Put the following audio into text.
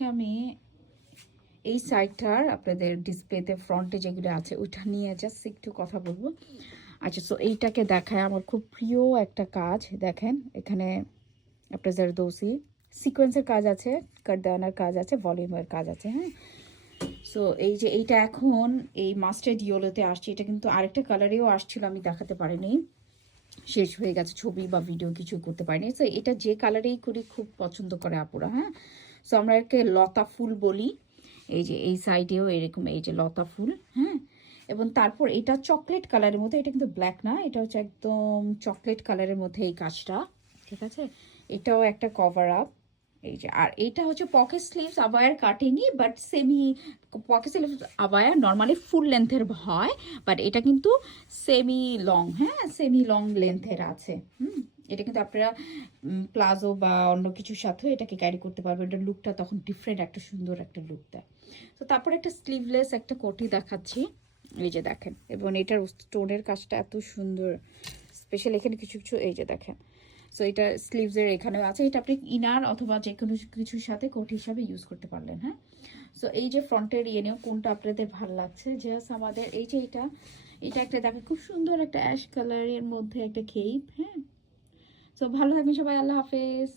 আজকে আমি এই সাইডটার আপনাদের ডিসপ্লেতে ফ্রন্টে যেগুলো আছে ওইটা নিয়ে জাস্ট একটু কথা বলবো। আচ্ছা, সো এইটাকে দেখায় আমার খুব প্রিয় একটা কাজ। দেখেন এখানে আপনার জারদৌসি সিকোয়েন্সের কাজ আছে, কারদানার কাজ আছে, ভলিউমের কাজ আছে। হ্যাঁ, সো এই যে এইটা এখন এই মাস্টার্ড ইয়েলোতে আসছে। এটা কিন্তু আরেকটা কালারেও আসছিল, আমি দেখাতে পারিনি, শেষ হয়ে গেছে, ছবি বা ভিডিও কিছু করতে পারিনি। সো এটা যে কালারেই করি খুব পছন্দ করে আপুরা। হ্যাঁ, সো আমরা একে লতা ফুল বলি। এই যে এই সাইডেও এরকম এই যে লতা ফুল। হ্যাঁ, এবং তারপর এটা চকলেট কালারের মধ্যে, এটা কিন্তু ব্ল্যাক না, এটা হচ্ছে একদম চকলেট কালারের মধ্যে এই কাজটা। ঠিক আছে, এটাও একটা কভার আপ। এই যে আর এটা হচ্ছে পকেট স্লিভস আবায়ার কাটিংই, বাট সেমি পকেট স্লিভস আবায়া নর্মালি ফুল লেন্থের হয়, বাট এটা কিন্তু সেমি লং। হ্যাঁ, সেমি লং লেন্থের আছে। এটা কিন্তু আপনারা প্লাজো বা অন্য কিছুর সাথেও এটাকে ক্যারি করতে পারবেন। এটা লুকটা তখন ডিফারেন্ট একটা সুন্দর একটা লুক দেয়। তো তারপর একটা স্লিভলেস একটা কোটি দেখাচ্ছি। এই যে দেখেন, এবং এটার স্টোনের কাজটা এত সুন্দর, স্পেশাল এখানে কিছু কিছু এই যে দেখেন। সো এটা স্লিভসের এখানেও আছে। এটা আপনি ইনার অথবা যে কোনো কিছুর সাথে কোট হিসাবে ইউজ করতে পারলেন। হ্যাঁ, সো এই যে ফ্রন্টের নিয়েও কোনটা আপনাদের ভালো লাগছে। জাস্ট আমাদের এই যে এটা একটা দেখেন খুব সুন্দর একটা অ্যাশ কালারের মধ্যে একটা কেপ। হ্যাঁ, সো ভালো থাকবেন সবাই, আল্লাহ হাফেজ।